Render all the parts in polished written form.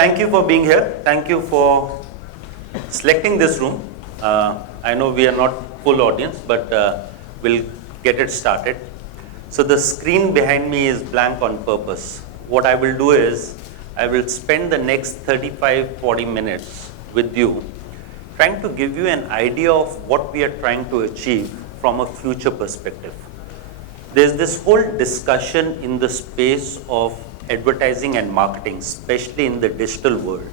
Thank you for being here. Thank you for selecting this room. I know we are not full audience, but we'll get it started. So the screen behind me is blank on purpose. What I will do is, I will spend the next 35-40 minutes with you, trying to give you an idea of what we are trying to achieve from a future perspective. There's this whole discussion in the space of advertising and marketing, especially in the digital world,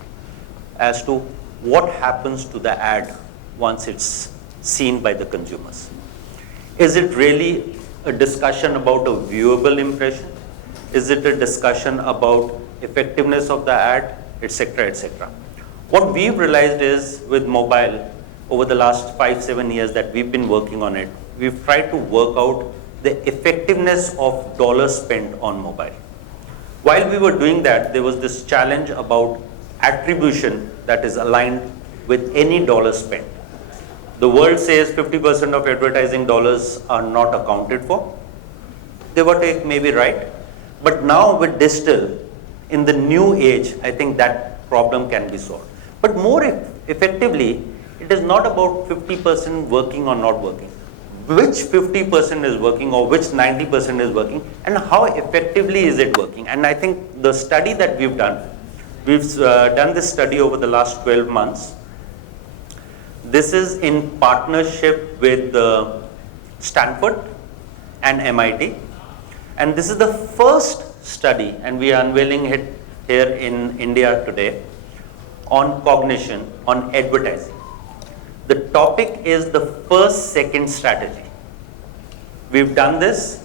as to what happens to the ad once it's seen by the consumers. Is it really a discussion about a viewable impression? Is it a discussion about effectiveness of the ad, etc., etc.? What we've realized is with mobile, over the last 5-7 years that we've been working on it, we've tried to work out the effectiveness of dollars spent on mobile. While we were doing that, there was this challenge about attribution that is aligned with any dollar spent. The world says 50% of advertising dollars are not accounted for. Give or take, maybe right. But now with digital, in the new age, I think that problem can be solved. But more effectively, it is not about 50% working or not working. Which 50% is working or which 90% is working, and how effectively is it working? And I think the study that we've done this study over the last 12 months. This is in partnership with Stanford and MIT. And this is the first study, and we are unveiling it here in India today, on cognition, on advertising. The topic is the first second strategy. We've done this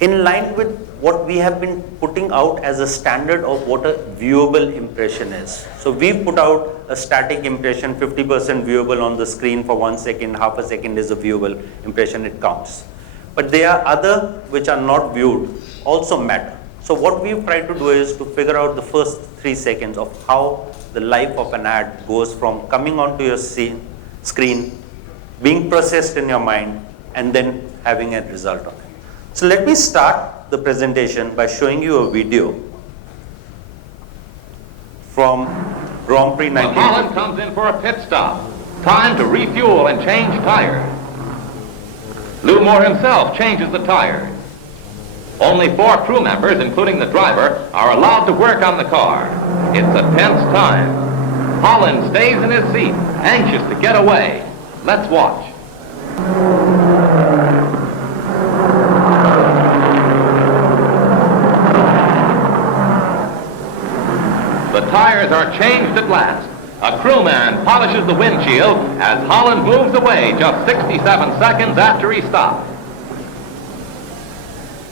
in line with what we have been putting out as a standard of what a viewable impression is. So we put out a static impression, 50% viewable on the screen for 1 second, half a second is a viewable impression, it counts. But there are other which are not viewed, also matter. So what we've tried to do is to figure out the first 3 seconds of how the life of an ad goes from coming onto your screen, being processed in your mind, and then having a result of it. So let me start the presentation by showing you a video from Grand Prix 1950. Holland comes in for a pit stop. Time to refuel and change tires. Lou Moore himself changes the tires. Only 4 crew members, including the driver, are allowed to work on the car. It's a tense time. Holland stays in his seat, anxious to get away. Let's watch. The tires are changed at last. A crewman polishes the windshield as Holland moves away just 67 seconds after he stopped.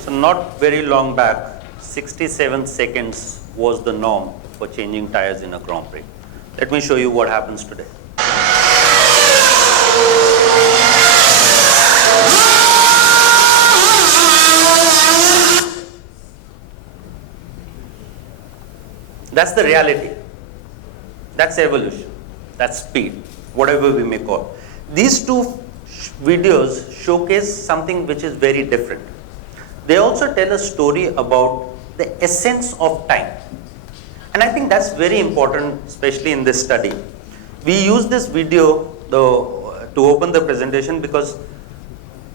So not very long back, 67 seconds was the norm for changing tires in a Grand Prix. Let me show you what happens today. That's the reality. That's evolution. That's speed, whatever we may call. These two videos showcase something which is very different. They also tell a story about the essence of time. And I think that's very important, especially in this study. We use this video to open the presentation because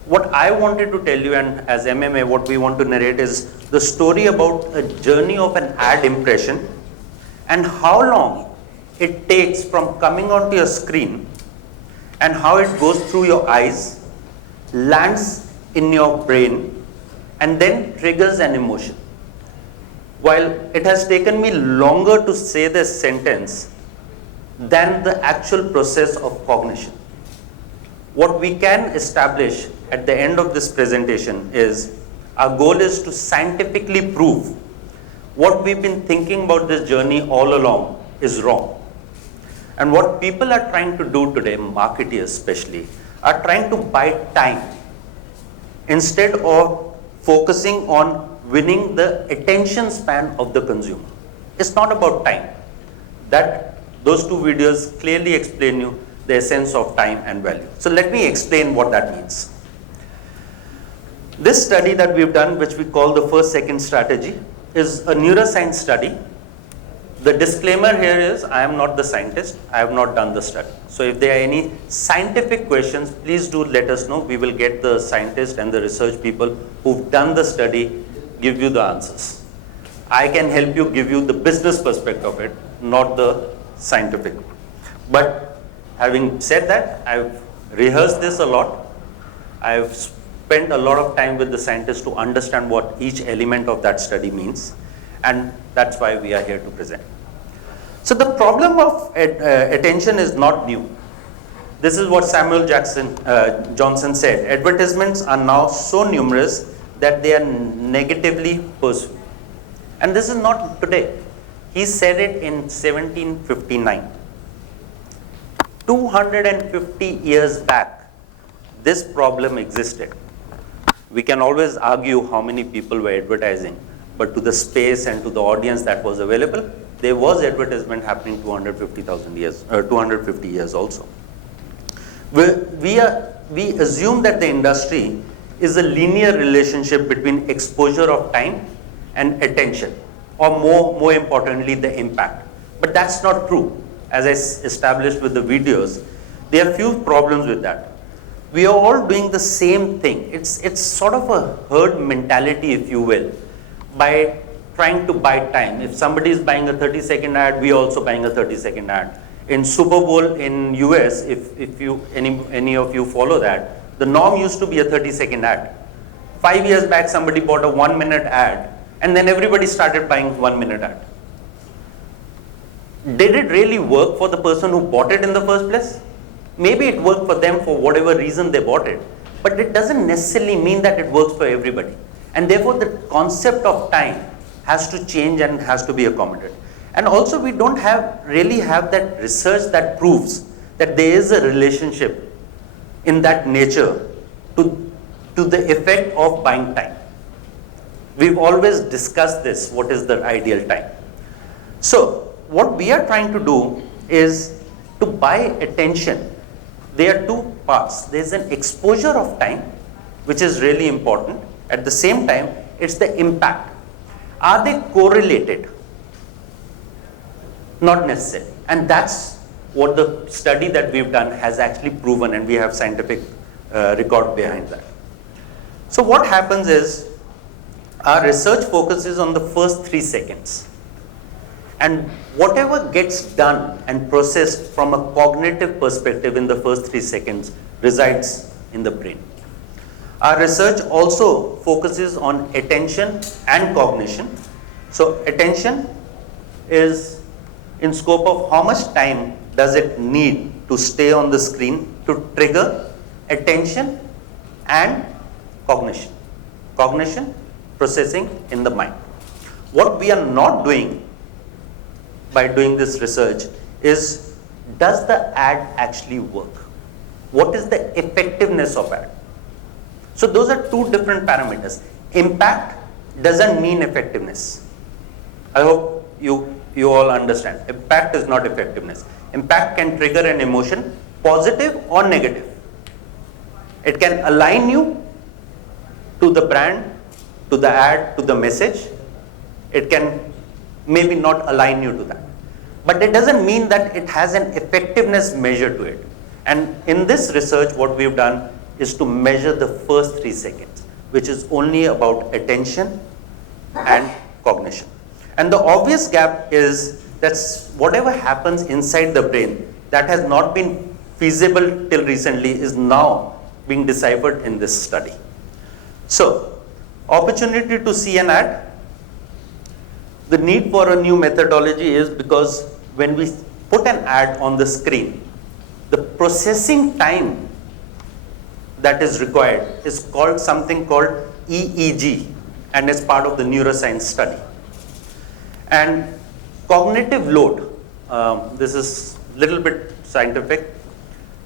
what I wanted to tell you, and as MMA, what we want to narrate is the story about a journey of an ad impression and how long it takes from coming onto your screen and how it goes through your eyes, lands in your brain, and then triggers an emotion. While it has taken me longer to say this sentence than the actual process of cognition. What we can establish at the end of this presentation is, our goal is to scientifically prove what we've been thinking about this journey all along is wrong. And what people are trying to do today, marketers especially, are trying to buy time instead of focusing on winning the attention span of the consumer. It's not about time. Those two videos clearly explain you the essence of time and value. So let me explain what that means. This study that we've done, which we call the first second strategy, is a neuroscience study. The disclaimer here is I am not the scientist. I have not done the study. So if there are any scientific questions, please do let us know. We will get the scientists and the research people who've done the study give you the answers. I can help you give you the business perspective of it, not the scientific. But having said that, I've rehearsed this a lot. I've spent a lot of time with the scientists to understand what each element of that study means. And that's why we are here to present. So the problem of attention is not new. This is what Samuel Johnson said. Advertisements are now so numerous that they are negatively pursued. And this is not today. He said it in 1759. 250 years back, this problem existed. We can always argue how many people were advertising, but to the space and to the audience that was available, there was advertisement happening 250 years also. We assume that the industry is a linear relationship between exposure of time and attention, or more importantly, the impact. But that's not true. As I established with the videos, there are few problems with that. We are all doing the same thing. It's sort of a herd mentality, if you will, by trying to buy time. If somebody is buying a 30-second ad, we are also buying a 30-second ad. In Super Bowl in US, if you any of you follow that, the norm used to be a 30-second ad. 5 years back, somebody bought a 1-minute ad, and then everybody started buying 1-minute ad. Did it really work for the person who bought it in the first place? Maybe it worked for them for whatever reason they bought it, but it doesn't necessarily mean that it works for everybody. And therefore, the concept of time has to change and has to be accommodated. And also, we don't really have that research that proves that there is a relationship in that nature to the effect of buying time. We've always discussed this, what is the ideal time. So, what we are trying to do is to buy attention. There are two parts. There's an exposure of time, which is really important. At the same time, it's the impact. Are they correlated? Not necessarily. And that's what the study that we've done has actually proven, and we have scientific record behind that. So what happens is, our research focuses on the first 3 seconds. And whatever gets done and processed from a cognitive perspective in the first 3 seconds resides in the brain. Our research also focuses on attention and cognition. So attention is in scope of how much time does it need to stay on the screen to trigger attention and cognition. Cognition, processing in the mind. What we are not doing by doing this research is, does the ad actually work? What is the effectiveness of ad? So those are two different parameters. Impact doesn't mean effectiveness. I hope you all understand. Impact is not effectiveness. Impact can trigger an emotion, positive or negative. It can align you to the brand, to the ad, to the message. It can maybe not align you to that. But it doesn't mean that it has an effectiveness measure to it. And in this research, what we've done is to measure the first 3 seconds, which is only about attention and cognition. And the obvious gap is that whatever happens inside the brain that has not been feasible till recently is now being deciphered in this study. So, opportunity to see an ad. The need for a new methodology is because when we put an ad on the screen, the processing time that is required is called something called EEG, and is part of the neuroscience study. And cognitive load, this is a little bit scientific.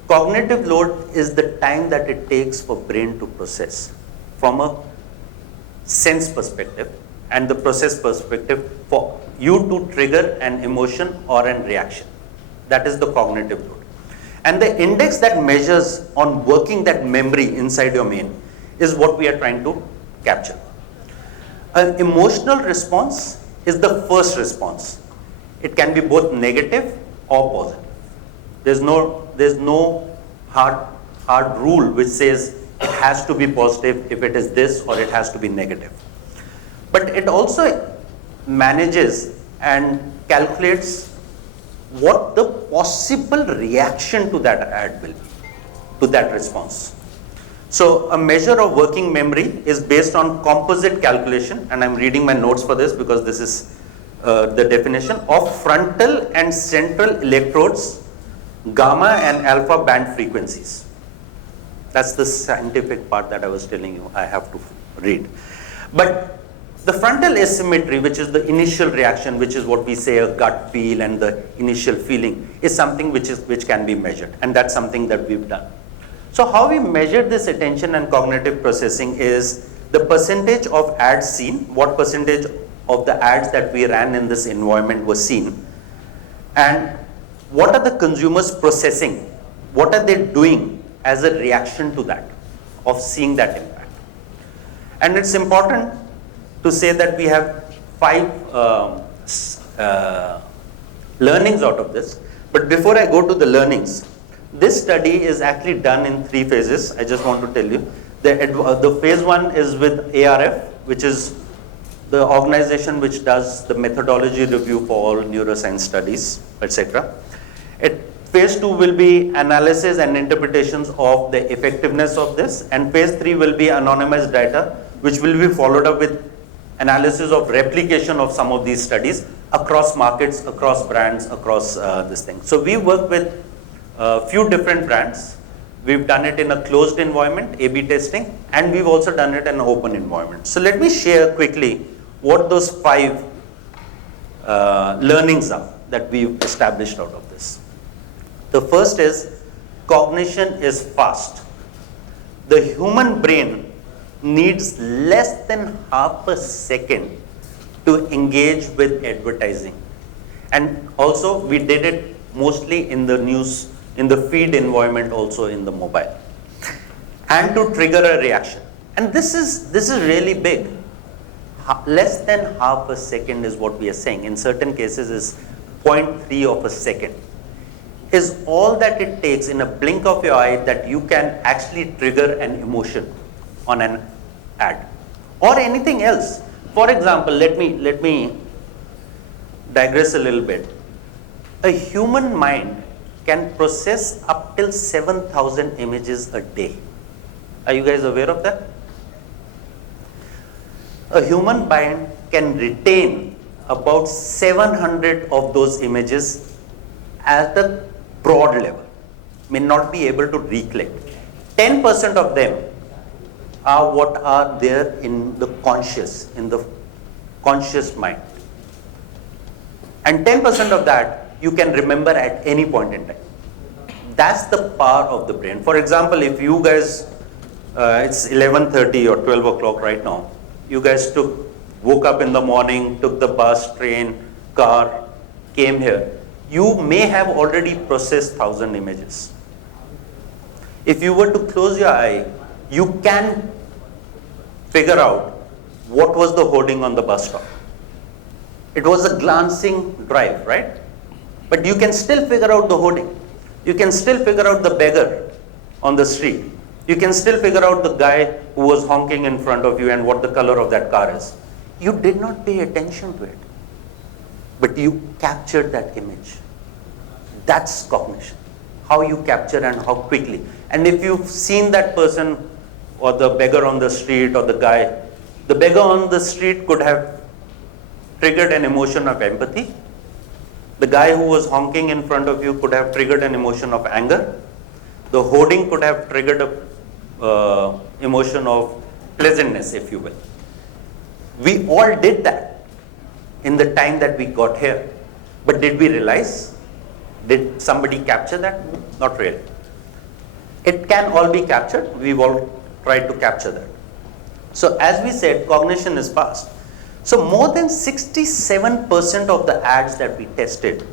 Cognitive load is the time that it takes for brain to process from a sense perspective, and the process perspective for you to trigger an emotion or an reaction. That is the cognitive load. And the index that measures on working that memory inside your brain is what we are trying to capture. An emotional response is the first response. It can be both negative or positive. There's no hard rule which says it has to be positive if it is this, or it has to be negative. But it also manages and calculates what the possible reaction to that ad will be, to that response. So a measure of working memory is based on composite calculation, and I'm reading my notes for this because this is the definition of frontal and central electrodes, gamma and alpha band frequencies. That's the scientific part that I was telling you I have to read. But the frontal asymmetry, which is the initial reaction, which is what we say a gut feel and the initial feeling, is something which can be measured, and that's something that we've done. So how we measure this attention and cognitive processing is the percentage of ads seen, what percentage of the ads that we ran in this environment were seen, and what are the consumers processing, what are they doing as a reaction to that, of seeing that impact. And it's important to say that we have 5 learnings out of this. But before I go to the learnings, this study is actually done in 3 phases. I just want to tell you. The phase 1 is with ARF, which is the organization which does the methodology review for all neuroscience studies, etc. Phase 2 will be analysis and interpretations of the effectiveness of this, and phase 3 will be anonymized data, which will be followed up with analysis of replication of some of these studies across markets, across brands, across this thing. So we work with a few different brands. We've done it in a closed environment, A/B testing, and we've also done it in an open environment. So let me share quickly what those 5 learnings are that we've established out of this. The first is cognition is fast. The human brain needs less than half a second to engage with advertising. And also we did it mostly in the news, in the feed environment, also in the mobile. And to trigger a reaction. And this is really big. Less than half a second is what we are saying. In certain cases is 0.3 of a second. Is all that it takes in a blink of your eye that you can actually trigger an emotion on an ad or anything else. For example, let me digress a little bit. A human mind can process up till 7,000 images a day. Are you guys aware of that? A human mind can retain about 700 of those images at the broad level, may not be able to recollect. 10% of them are what are there in the conscious mind. And 10% of that you can remember at any point in time. That's the power of the brain. For example, if you guys, it's 11:30 or 12 o'clock right now, you guys woke up in the morning, took the bus, train, car, came here, you may have already processed 1,000 images. If you were to close your eye, you can figure out what was the hoarding on the bus stop. It was a glancing drive, right? But you can still figure out the hoarding. You can still figure out the beggar on the street. You can still figure out the guy who was honking in front of you and what the color of that car is. You did not pay attention to it, but you captured that image. That's cognition. How you capture and how quickly. And if you've seen that person or the beggar on the street or the beggar on the street could have triggered an emotion of empathy. The guy who was honking in front of you could have triggered an emotion of anger. The hoarding could have triggered a emotion of pleasantness, if you will. We all did that in the time that we got here. But did we realize? Did somebody capture that? Not really. It can all be captured. We've all tried to capture that. So as we said, cognition is fast. So more than 67% of the ads that we tested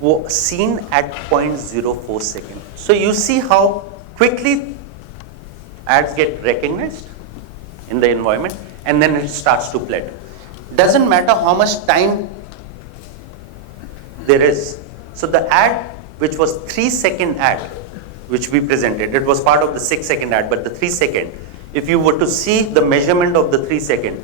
were seen at 0.04 seconds. So you see how quickly ads get recognized in the environment. and then it starts to plateau. Doesn't matter how much time there is. So the ad, which was 3-second ad, which we presented, it was part of the 6-second ad, but the 3-second, if you were to see the measurement of the 3-second,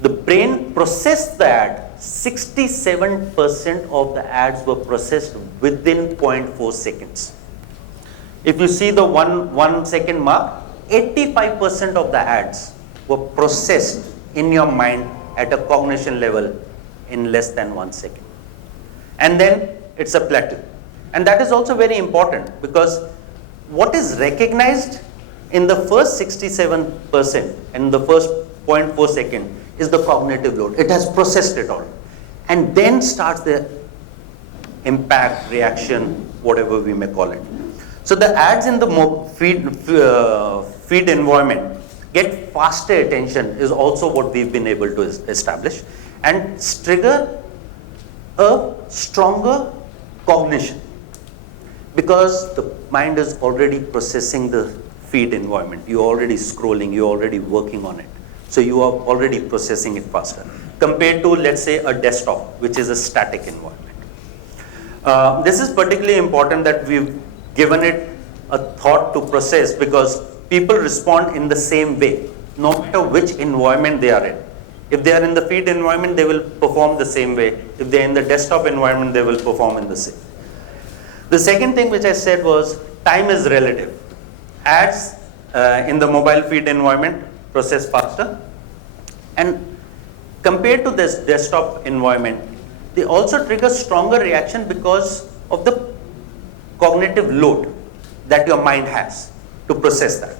the brain processed the ad, 67% of the ads were processed within 0.4 seconds. If you see the 1 second mark, 85% of the ads were processed in your mind at a cognition level in less than 1 second. And then it's a plateau. And that is also very important, because what is recognized in the first 67% and the first 0.4 second is the cognitive load. It has processed it all. And then starts the impact, reaction, whatever we may call it. So the ads in the feed environment get faster attention is also what we've been able to establish, and trigger a stronger cognition, because the mind is already processing the feed environment. You're already scrolling, you're already working on it. So you are already processing it faster compared to, let's say, a desktop, which is a static environment. This is particularly important that we've given it a thought to process, because people respond in the same way, no matter which environment they are in. If they are in the feed environment, they will perform the same way. If they are in the desktop environment, they will perform in the same. The second thing which I said was time is relative. Ads in the mobile feed environment process faster, and compared to this desktop environment, they also trigger stronger reaction because of the cognitive load that your mind has to process that.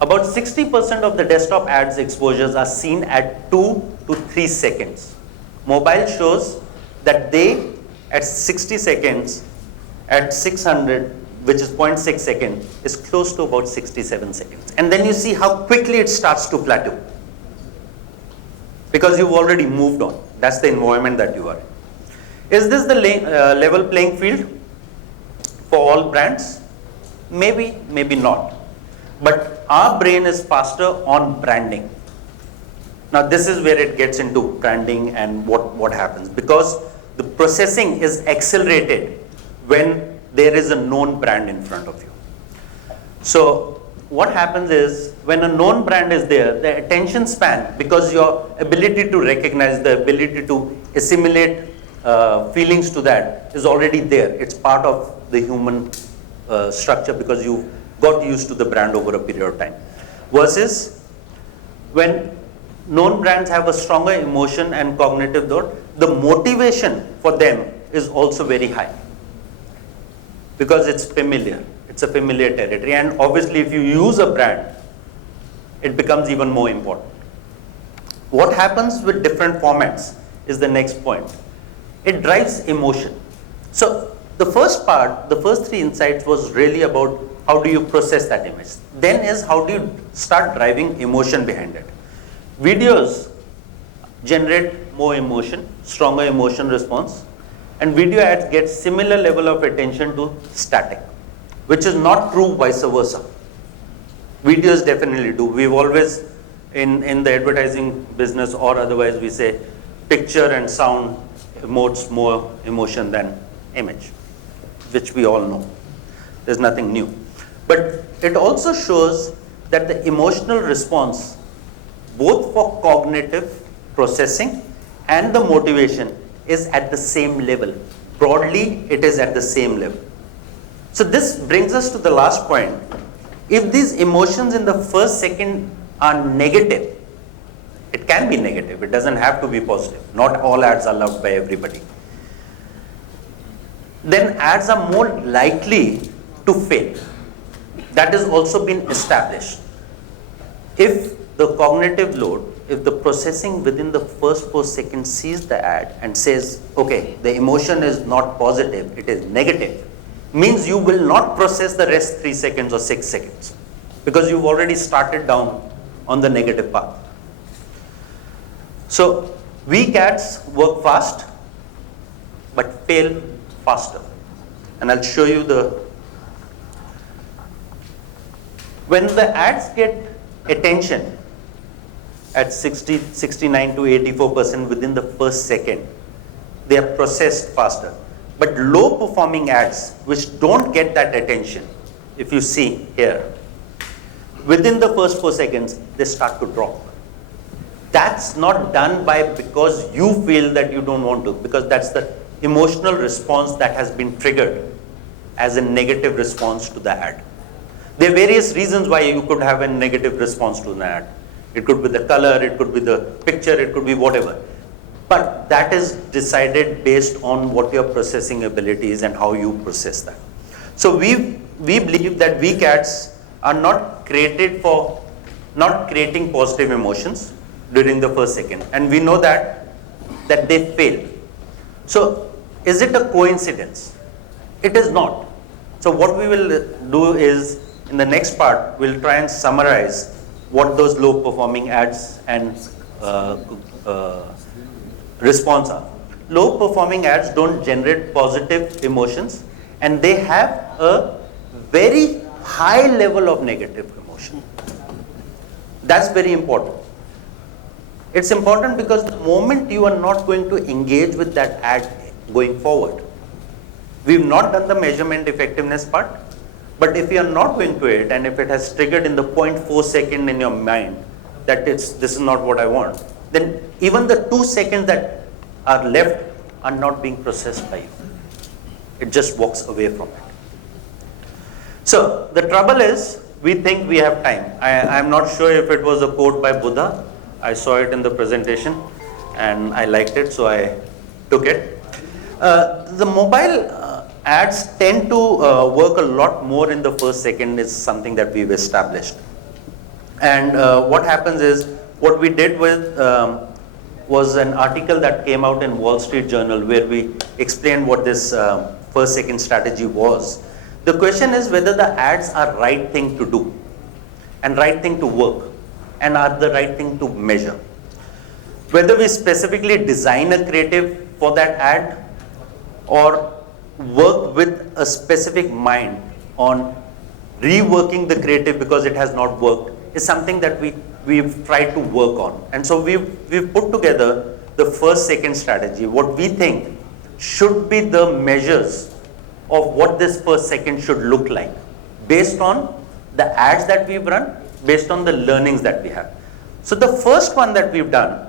About 60% of the desktop ads exposures are seen at 2 to 3 seconds. Mobile shows that they, at 60 seconds, at 600, which is 0.6 second, is close to about 67 seconds. And then you see how quickly it starts to plateau, because you've already moved on. That's the environment that you are in. Is this the level playing field for all brands? Maybe, maybe not. But our brain is faster on branding. Now this is where it gets into branding and what happens, because the processing is accelerated when there is a known brand in front of you. So what happens is, when a known brand is there, the attention span, because your ability to recognize, the ability to assimilate feelings to that is already there. It's part of the human structure, because you got used to the brand over a period of time. Versus when known brands have a stronger emotion and cognitive load, the motivation for them is also very high, because it's familiar. It's a familiar territory, and obviously if you use a brand, it becomes even more important. What happens with different formats is the next point. It drives emotion. So the first part, the first 3 insights was really about how do you process that image. Then is how do you start driving emotion behind it. Videos generate more emotion, stronger emotion response, and video ads get similar level of attention to static, which is not true vice versa. Videos definitely do. We've always, in the advertising business or otherwise, we say picture and sound emotes more emotion than image, which we all know. There's nothing new. But it also shows that the emotional response, both for cognitive processing and the motivation, is at the same level. Broadly, it is at the same level. So this brings us to the last point. If these emotions in the first second are negative, it can be negative, it doesn't have to be positive. Not all ads are loved by everybody. Then ads are more likely to fail. That has also been established. If the cognitive load, if the processing within the first 4 seconds sees the ad and says, okay, the emotion is not positive, it is negative, means you will not process the rest 3 seconds or 6 seconds, because you've already started down on the negative path. So weak ads work fast but fail faster. And I'll show you the When the ads get attention at 69 to 84% within the first second, they are processed faster. But low performing ads which don't get that attention, if you see here, within the first 4 seconds, they start to drop. That's not done because you feel that you don't want to, because that's the emotional response that has been triggered as a negative response to the ad. There are various reasons why you could have a negative response to an ad. It could be the color, it could be the picture, it could be whatever. But that is decided based on what your processing ability is and how you process that. So we believe that weak ads are not created for not creating positive emotions during the first second. And we know that they fail. So is it a coincidence? It is not. So what we will do is, in the next part, we'll try and summarize what those low performing ads and response are. Low performing ads don't generate positive emotions, and they have a very high level of negative emotion. That's very important. It's important because the moment you are not going to engage with that ad going forward, we've not done the measurement effectiveness part, but if you are not going to it, and if it has triggered in the 0.4 second in your mind that this is not what I want, then even the 2 seconds that are left are not being processed by you. It just walks away from it. So the trouble is, we think we have time. I'm not sure if it was a quote by Buddha. I saw it in the presentation and I liked it, so I took it. The mobile ads tend to work a lot more in the first second is something that we've established. And what happens is, what we did with was an article that came out in Wall Street Journal where we explained what this first second strategy was. The question is whether the ads are right thing to do and right thing to work and are the right thing to measure. Whether we specifically design a creative for that ad or work with a specific mind on reworking the creative because it has not worked is something that we've tried to work on. And so we've put together the first second strategy, what we think should be the measures of what this first second should look like based on the ads that we've run, based on the learnings that we have. So the first one that we've done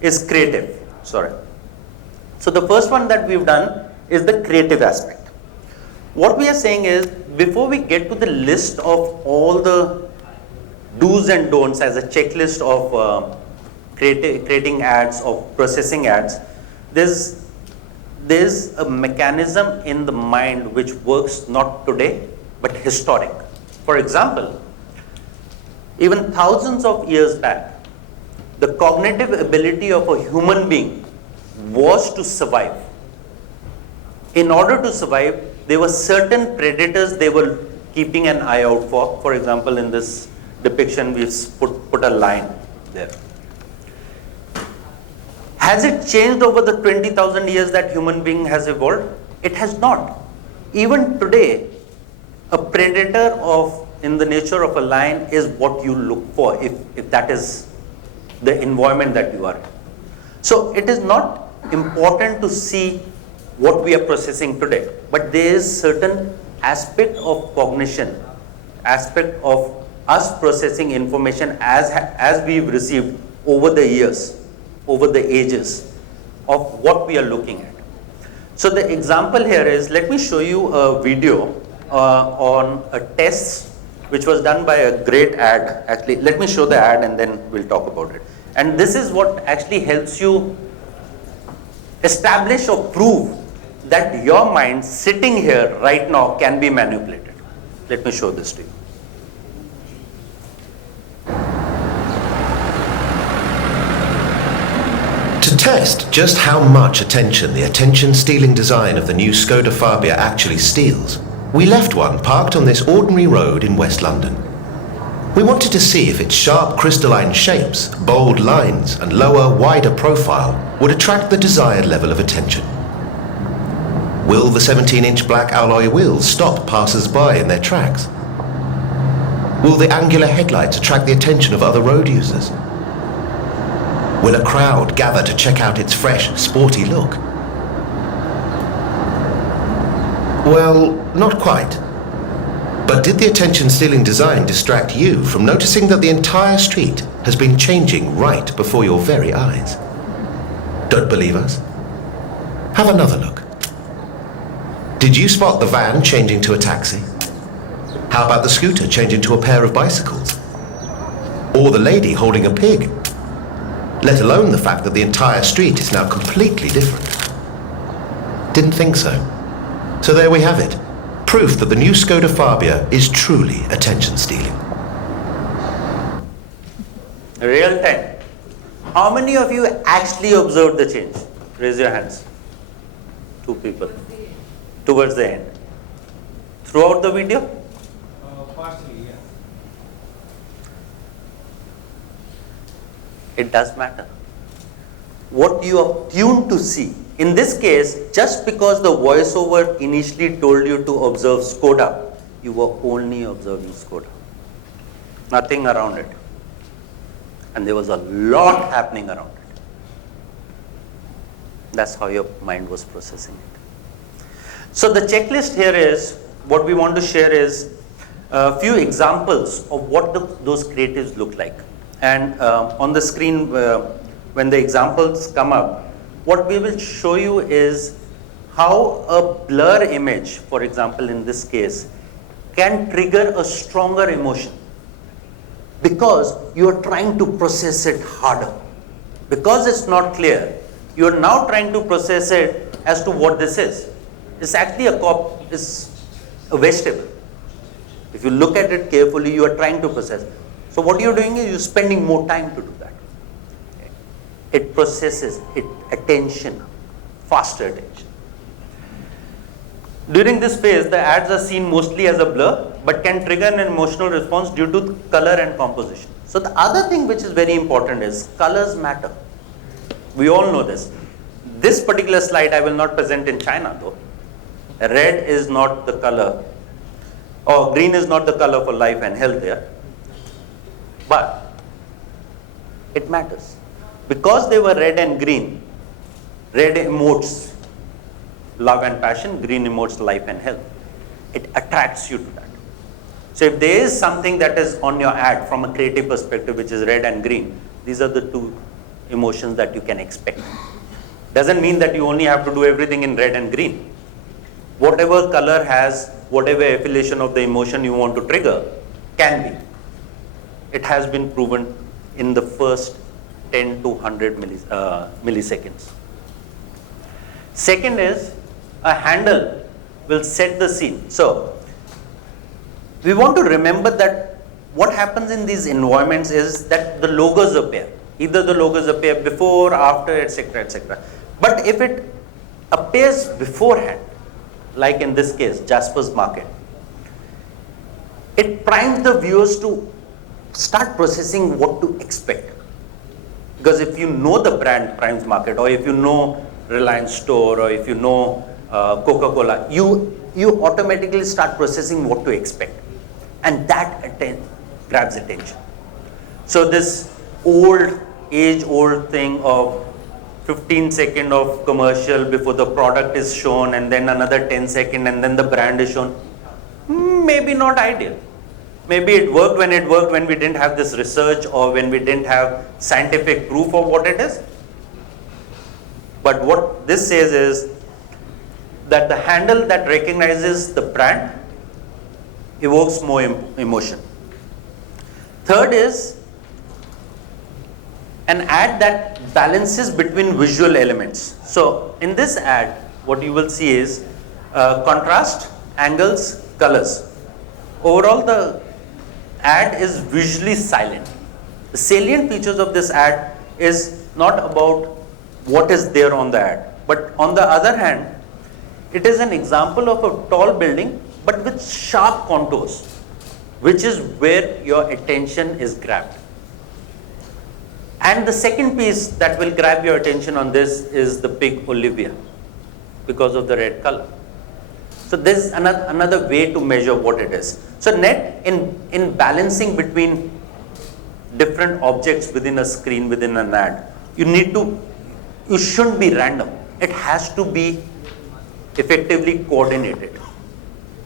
is creative. So the first one that we've done is the creative aspect. What we are saying is, before we get to the list of all the do's and don'ts as a checklist of creating ads, of processing ads, there's a mechanism in the mind which works not today but historic. For example, even thousands of years back, the cognitive ability of a human being was to survive. In order to survive, there were certain predators they were keeping an eye out for. For example, in this depiction, we've put a lion there. Has it changed over the 20,000 years that human being has evolved? It has not. Even today, a predator in the nature of a lion is what you look for if that is the environment that you are in. So it is not important to see what we are processing today, but there is certain aspect of cognition, aspect of us processing information as we've received over the years, over the ages of what we are looking at. So the example here is, let me show you a video on a test which was done by a great ad. Actually, let me show the ad and then we'll talk about it. And this is what actually helps you establish or prove that your mind sitting here right now can be manipulated. Let me show this to you. To test just how much attention the attention-stealing design of the new Skoda Fabia actually steals, we left one parked on this ordinary road in West London. We wanted to see if its sharp crystalline shapes, bold lines and lower, wider profile would attract the desired level of attention. Will the 17-inch black alloy wheels stop passers-by in their tracks? Will the angular headlights attract the attention of other road users? Will a crowd gather to check out its fresh, sporty look? Well, not quite. But did the attention-stealing design distract you from noticing that the entire street has been changing right before your very eyes? Don't believe us? Have another look. Did you spot the van changing to a taxi? How about the scooter changing to a pair of bicycles? Or the lady holding a pig? Let alone the fact that the entire street is now completely different. Didn't think so. So there we have it. Proof that the new Skoda Fabia is truly attention-stealing. Real time. How many of you actually observed the change? Raise your hands. 2 people. Towards the end. Throughout the video? Partially, yeah. It does matter. What you are tuned to see. In this case, just because the voiceover initially told you to observe Skoda, you were only observing Skoda. Nothing around it. And there was a lot happening around it. That's how your mind was processing it. So the checklist here is, what we want to share is a few examples of what those creatives look like. And on the screen, when the examples come up, what we will show you is how a blur image, for example in this case, can trigger a stronger emotion because you are trying to process it harder. Because it's not clear, you are now trying to process it as to what this is. It's actually it's a vegetable. If you look at it carefully, you are trying to process it. So what you're doing is you're spending more time to do that. It processes attention, faster attention. During this phase, the ads are seen mostly as a blur, but can trigger an emotional response due to color and composition. So the other thing which is very important is colors matter. We all know this. This particular slide I will not present in China though. Red is not the color, or green is not the color for life and health here. But it matters. Because they were red and green, red emotes love and passion, green emotes life and health. It attracts you to that. So if there is something that is on your ad from a creative perspective, which is red and green, these are the 2 emotions that you can expect. Doesn't mean that you only have to do everything in red and green. Whatever color has, whatever affiliation of the emotion you want to trigger, can be. It has been proven in the first 10 to 100 milliseconds. Second is, a handle will set the scene. So, we want to remember that what happens in these environments is that the logos appear. Either the logos appear before, after, etc., etc. But if it appears beforehand, like in this case, Jasper's Market, it primes the viewers to start processing what to expect. Because if you know the brand Prime's Market, or if you know Reliance Store, or if you know Coca-Cola, you automatically start processing what to expect. And that grabs attention. So this age-old thing of 15 seconds of commercial before the product is shown, and then another 10 seconds, and then the brand is shown, maybe not ideal. Maybe it worked when we didn't have this research, or when we didn't have scientific proof of what it is. But what this says is that the handle that recognizes the brand evokes more emotion. Third is an ad that balances between visual elements. So in this ad, what you will see is contrast, angles, colors. Overall, the ad is visually silent. The salient features of this ad is not about what is there on the ad, but on the other hand, it is an example of a tall building but with sharp contours, which is where your attention is grabbed. And the second piece that will grab your attention on this is the pig Olivia, because of the red color. So there's another way to measure what it is. So net in balancing between different objects within a screen, within an ad, you shouldn't be random. It has to be effectively coordinated.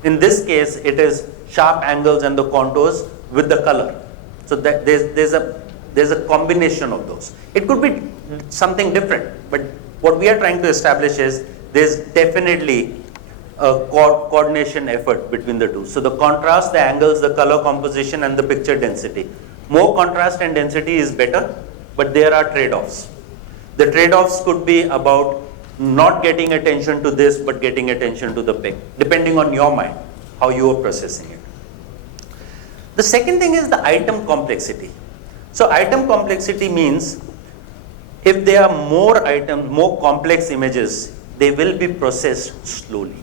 In this case, it is sharp angles and the contours with the color. So that there's a combination of those. It could be something different, but what we are trying to establish is there's definitely a coordination effort between the two. So the contrast, the angles, the color composition, and the picture density. More contrast and density is better, but there are trade-offs. The trade-offs could be about not getting attention to this, but getting attention to the pic, depending on your mind, how you are processing it. The second thing is the item complexity. So item complexity means if there are more items, more complex images, they will be processed slowly.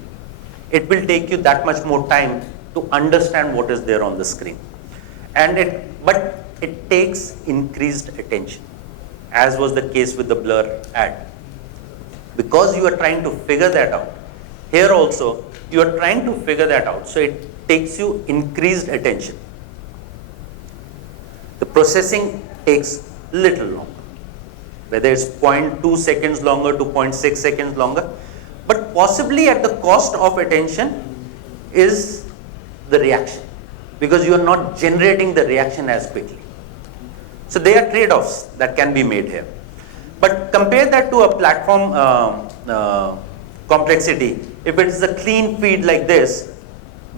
It will take you that much more time to understand what is there on the screen. But it takes increased attention, as was the case with the blur ad. Because you are trying to figure that out. Here also, you are trying to figure that out. So it takes you increased attention. The processing takes little longer, whether it's 0.2 seconds longer to 0.6 seconds longer, but possibly at the cost of attention is the reaction, because you are not generating the reaction as quickly. So there are trade-offs that can be made here. But compare that to a platform complexity. If it is a clean feed like this,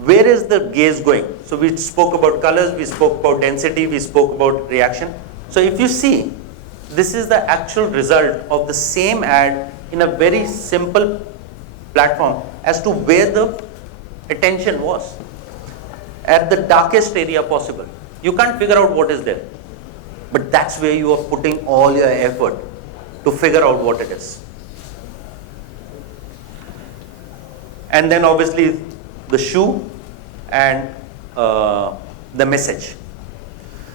where is the gaze going? So we spoke about colors, we spoke about density, we spoke about reaction. So if you see, this is the actual result of the same ad in a very simple platform as to where the attention was, at the darkest area possible. You can't figure out what is there, but that's where you are putting all your effort to figure out what it is. And then obviously the shoe and the message.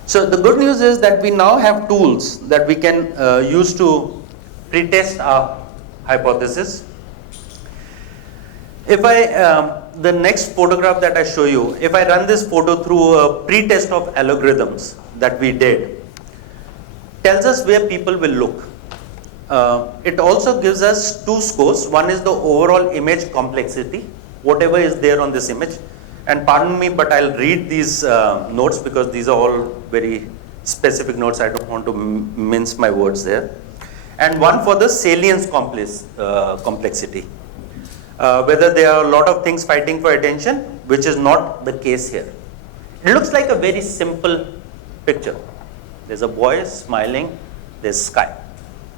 So the good news is that we now have tools that we can use to pretest our hypothesis. If the next photograph that I show you, if I run this photo through a pretest of algorithms that we did, tells us where people will look. It also gives us two scores. One is the overall image complexity, whatever is there on this image. And pardon me, but I'll read these notes because these are all very specific notes. I don't want to mince my words there. And one for the salience complexity. Whether there are a lot of things fighting for attention, which is not the case here. It looks like a very simple picture. There's a boy smiling, there's sky.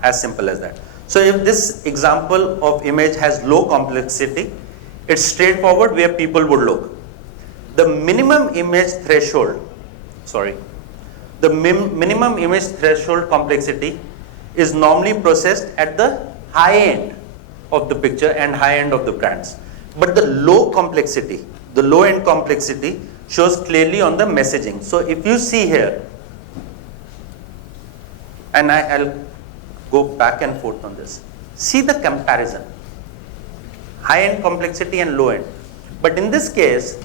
As simple as that. So if this example of image has low complexity, it's straightforward where people would look. The minimum image threshold, minimum image threshold complexity is normally processed at the high end of the picture and high end of the brands. But the low end complexity shows clearly on the messaging. So if you see here, and I'll go back and forth on this. See the comparison. High end complexity and low end. But in this case,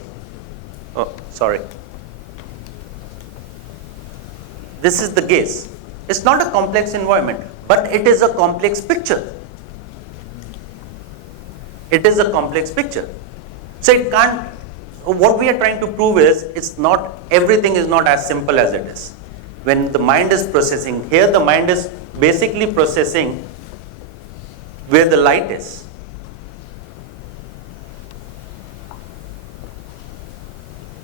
this is the gaze. It's not a complex environment, but it is a complex picture. It is a complex picture. So it can't, what we are trying to prove is, everything is not as simple as it is. When the mind is processing, here the mind is basically processing where the light is.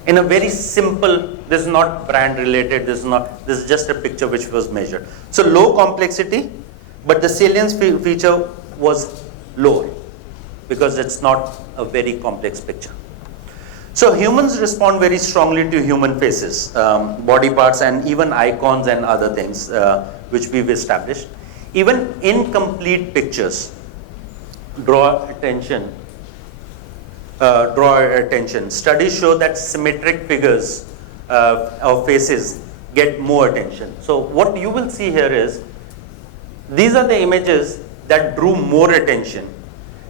In a very simple, this is not brand related, this is just a picture which was measured. So low complexity, but the salience feature was lower because it's not a very complex picture. So humans respond very strongly to human faces, body parts, and even icons and other things which we've established. Even incomplete pictures draw attention. Studies show that symmetric figures of faces get more attention. So what you will see here is, these are the images that drew more attention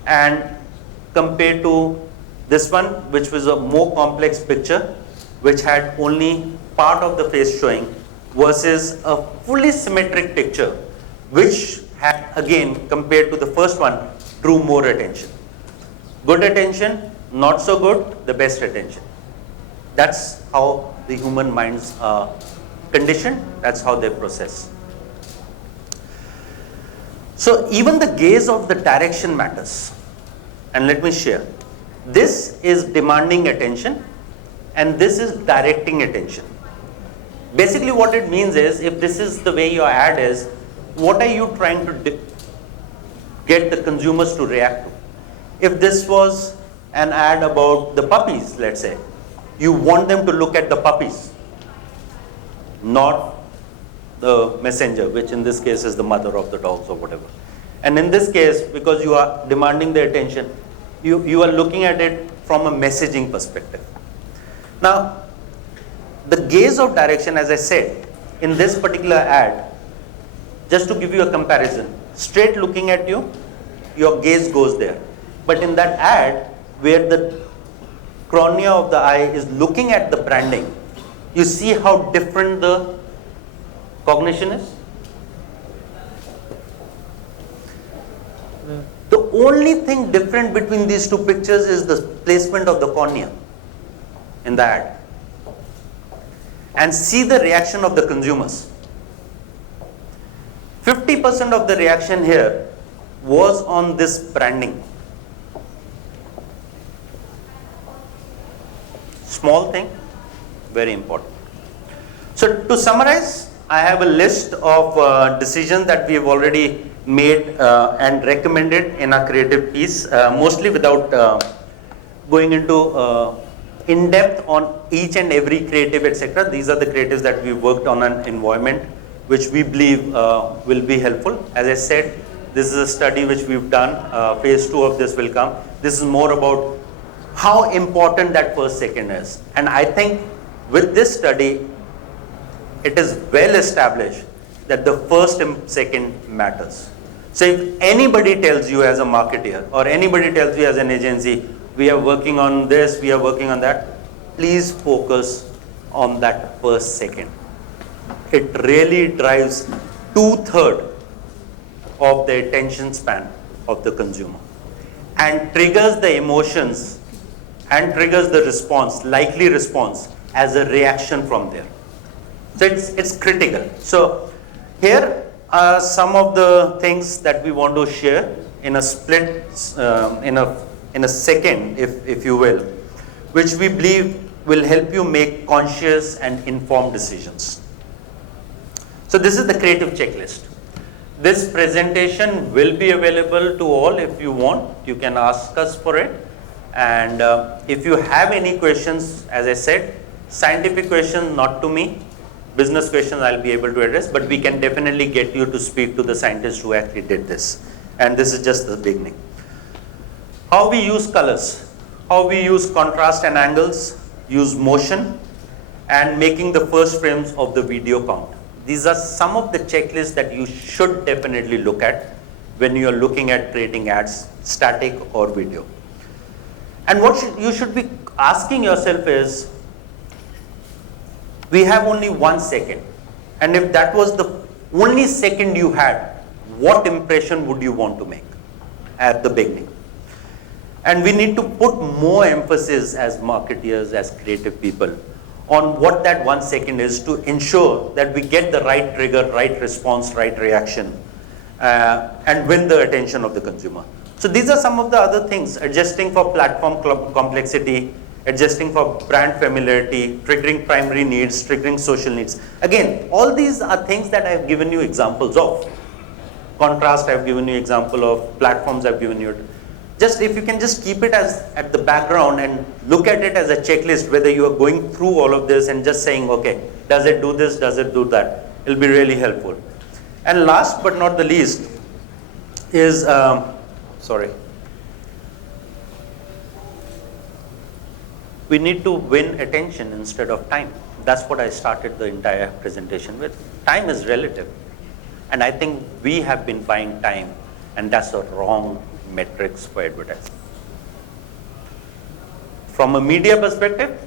and compared to This one, which was a more complex picture, which had only part of the face showing, versus a fully symmetric picture, which had, again, compared to the first one, drew more attention. Good attention, not so good, the best attention. That's how the human minds are conditioned, that's how they process. So even the gaze of the direction matters. And let me share. This is demanding attention and this is directing attention. Basically what it means is, if this is the way your ad is, what are you trying to get the consumers to react to? If this was an ad about the puppies, let's say, you want them to look at the puppies, not the messenger, which in this case is the mother of the dogs or whatever. And in this case, because you are demanding their attention, you are looking at it from a messaging perspective. Now, the gaze of direction, as I said, in this particular ad, just to give you a comparison, straight looking at you, your gaze goes there. But in that ad, where the cornea of the eye is looking at the branding, you see how different the cognition is? The only thing different between these two pictures is the placement of the cornea in the ad. And see the reaction of the consumers. 50% of the reaction here was on this branding. Small thing, very important. So to summarize, I have a list of decisions that we have already made and recommended in our creative piece, mostly without going into in depth on each and every creative, etc. These are the creatives that we worked on an environment which we believe will be helpful. As I said, this is a study which we've done. Phase 2 of this will come. This is more about how important that first second is. And I think with this study, it is well established that the first and second matters. So if anybody tells you as a marketer or anybody tells you as an agency, we are working on this, we are working on that, please focus on that first second. It really drives 2/3 of the attention span of the consumer and triggers the emotions and triggers the response, likely response, as a reaction from there. So it's critical. So here are some of the things that we want to share in a split, in a second, if you will, which we believe will help you make conscious and informed decisions. So this is the creative checklist. This presentation will be available to all. If you want, you can ask us for it. And if you have any questions, as I said, scientific questions, not to me, business questions I'll be able to address, but we can definitely get you to speak to the scientist who actually did this. And this is just the beginning. How we use colors, how we use contrast and angles, use motion, and making the first frames of the video count. These are some of the checklists that you should definitely look at when you are looking at creating ads, static or video. And what you should be asking yourself is, we have only 1 second. And if that was the only second you had, what impression would you want to make at the beginning? And we need to put more emphasis as marketeers, as creative people, on what that 1 second is to ensure that we get the right trigger, right response, right reaction, and win the attention of the consumer. So these are some of the other things: adjusting for platform complexity, adjusting for brand familiarity, triggering primary needs, triggering social needs. Again, all these are things that I've given you examples of. Contrast, I've given you example of. Platforms, I've given you it. Just if you can just keep it as at the background and look at it as a checklist, whether you are going through all of this and just saying, okay, does it do this, does it do that? It'll be really helpful. And last but not the least is, we need to win attention instead of time. That's what I started the entire presentation with. Time is relative. And I think we have been buying time, and that's a wrong metrics for advertising. From a media perspective,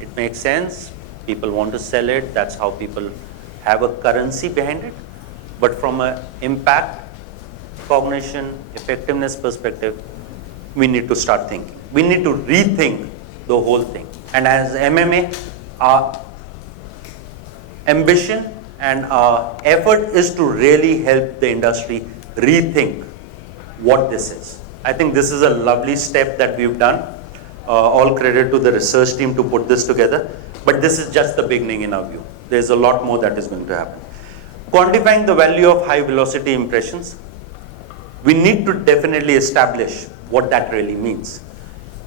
it makes sense. People want to sell it. That's how people have a currency behind it. But from an impact, cognition, effectiveness perspective, we need to start thinking. We need to rethink the whole thing. And as MMA, our ambition and our effort is to really help the industry rethink what this is. I think this is a lovely step that we've done. All credit to the research team to put this together. But this is just the beginning in our view. There's a lot more that is going to happen. Quantifying the value of high velocity impressions, we need to definitely establish what that really means.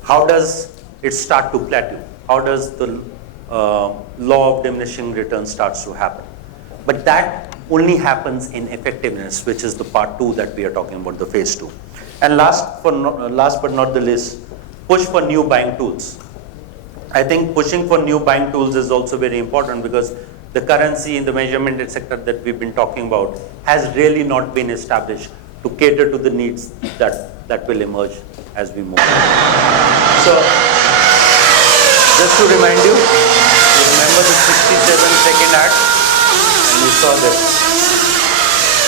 How does it start to plateau? How does the law of diminishing returns starts to happen? But that only happens in effectiveness, which is the part 2 that we are talking about, the phase 2. And last but not the least, push for new buying tools. I think pushing for new buying tools is also very important because the currency in the measurement sector that we've been talking about has really not been established to cater to the needs that will emerge as we move. So, just to remind you, remember the 67-second ad, and you saw this.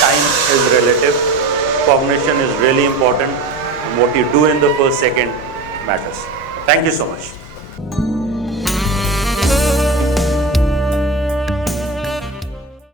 Time is relative. Cognition is really important, and what you do in the first second matters. Thank you so much.